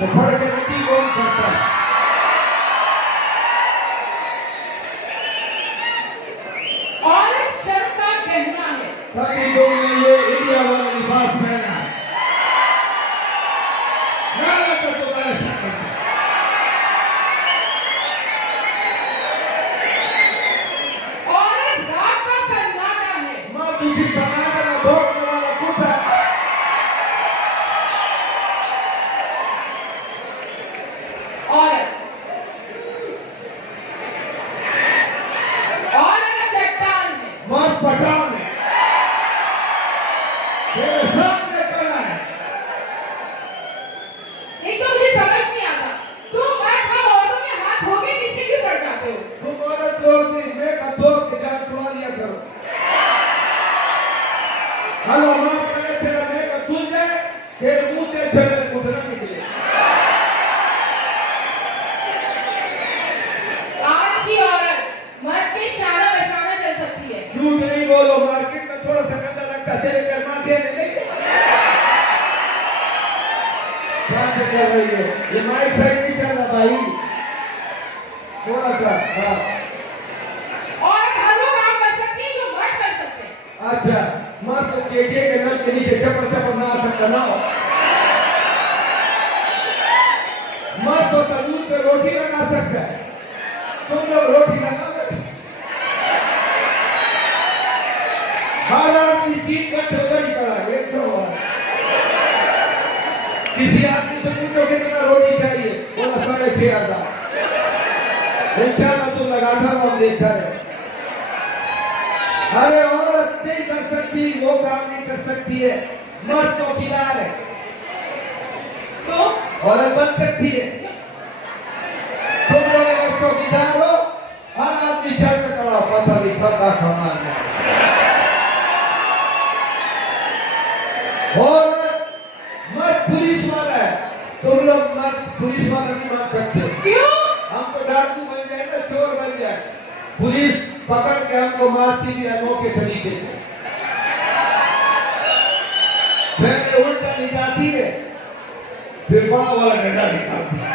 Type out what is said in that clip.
तो फड़ के रोटी कौन करता है? औरत शर्म का गहना है। ताकि तुमने ये इंडिया वाला लिबास पहना है। नारा तो तुम्हारे सामने है। औरत रात का सन्नाटा है। माँ किसी सन्नाटे में भोंकने वाला कुत्ता है। औरत चट्टान है। मर्द पठान है। तेरे सामने खड़ा है। एक तो मुझे समझ नहीं आता, तुम मर्द हम औरतों के हाथ धो के पीछे क्यों पड़ जाते हो? तुम औरत लोग भी मेकअप धो के जान छुड़ा लिया करो। हेलो माफ करे, तेरा मेकअप धुल जाए, तेरे मुंह से अच्छा मेरे घुटना निकले। आज की औरत मर्द के शाना बशाना चल सकती है। झूठ नहीं बोलो, मार्केट में थोड़ा सा गंदा लगता है, तेरे घर माफिया ने नहीं किया। क्या कर रही हो? ये माइक सही नहीं चल रहा भाई, थोड़ा सा। हाँ औरत हर वो काम कर सकती है जो मर्द कर सकते हैं। अच्छा, मर्द तो केटीए के नल के नीचे चप्पल चप्पल ना आ सकता ना हो। मर्द तो तंदूर पे रोटी लगा सकता है, तुम लोग रोटी लगाओगे? हर आदमी 3 घंटे बड़ी करा एक तो किसी आदमी से पूछो कितना रोटी चाहिए, बोला 6,500। इंशाल्लाह तुम लगातार हम देखता रहे। अरे औरत नहीं कर सकती, वो काम नहीं कर सकती है, मर्द चौकीदार है। तो औरत बन सकती है। तुम लोग अगर चौकीदार हो, हर आदमी चल पे खड़ा हो, पता नहीं पता सामान है। और मर्द पुलिस वाला है, तुम लोग मर्द पुलिस वाला नहीं मान सकते। क्यों? हम तो डाकू बन जाए ना, चोर बन जाए, पुलिस पकड़ के हमको मारती भी अनोखे तरीके से। पहले उल्टा निकालती है, फिर बड़ा वाला डंडा निकालती है।